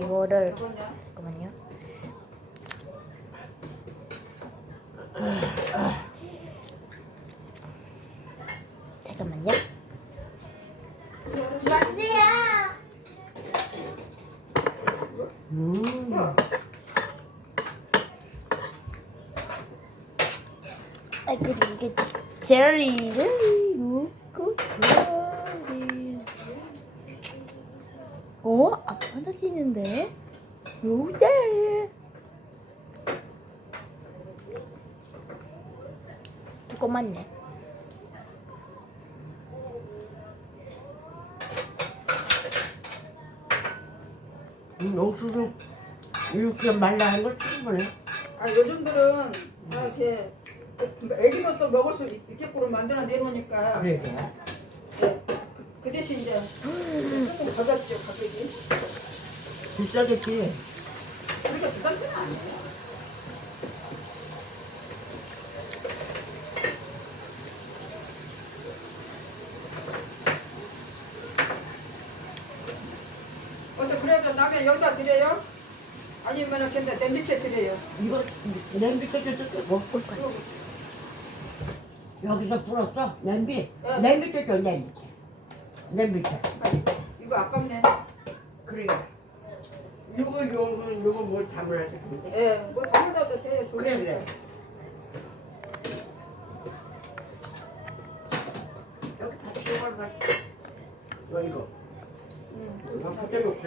이거를? 잠깐만요. 잠깐만요. 음. 아 그리고 이게 젤리를 먹고 젤리. 어? 안 받아지는데? 요데. 이거 맞네. 음, 옥수수 이렇게 말라한 걸 충분해. 아 요즘들은 아제 애기도 또 먹을 수 있- 있게끔 만들어 내놓으니까 그래. 네, 그, 그 대신 이제 조금 받았죠 가격이 비싸겠지. 그렇게 비싼 편은 아니에요 어제 그래도 남의 여기다 드려요? 아니면 근데 냄비채 드려요? 이거 냄비 켜줘 먹고 여기서 불었어? 냄비? 네. 냄비 켜줘 냄비. 냄비 켜. 아니, 이거 아깝네 그래. 이거 이거 이거 뭘 담으라 했는데. 예, 뭐 담으라도 돼요 그래 조금 그래. 여기 다 치워봐. 이거 이거. 응. 포장이 없어.